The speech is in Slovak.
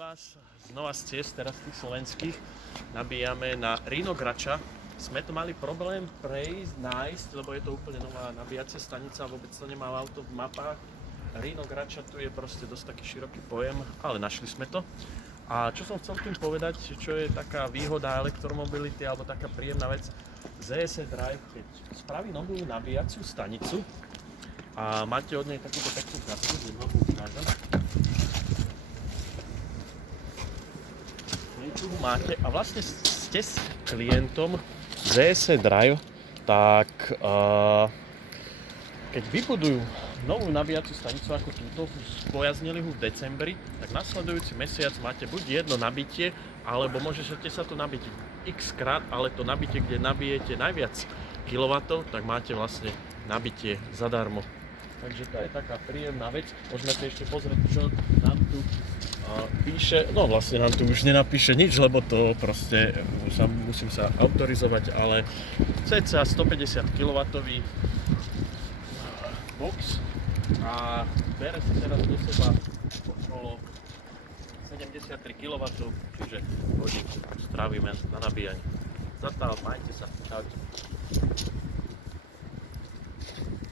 vás znova z ciest, teraz tých slovenských. Nabíjame na Rhinograča. Sme to mali problém nájsť, lebo je to úplne nová nabíjacia stanica, vôbec to nemá auto v mapách. Rhinograča tu je proste dosť taký široký pojem, ale našli sme to. A čo som chcel tým povedať, čo je taká výhoda elektromobility alebo taká príjemná vec, ZS Drive, keď spraví novú nabíjaciu stanicu a máte od nej takúto peknú kasku, znovu ukážem. Tu máte a vlastne ste s klientom ZS Drive, tak keď vybudujú novú nabíjaciu stanicu ako túto, spojaznili ho v decembri, tak nasledujúci mesiac máte buď jedno nabitie, alebo môžete sa to nabiť x krát, ale to nabitie, kde nabijete najviac kilowattov, tak máte vlastne nabitie zadarmo. Takže to je taká príjemná vec. Môžeme si ešte pozrieť, čo nám tu píše. No vlastne nám tu už nenapíše nič, lebo to proste musím sa autorizovať, ale cca 150 kW box a bere si teraz do seba okolo 73 kW, čiže hodinku strávime na nabíjanie. Zatiaľ majte sa, čaute.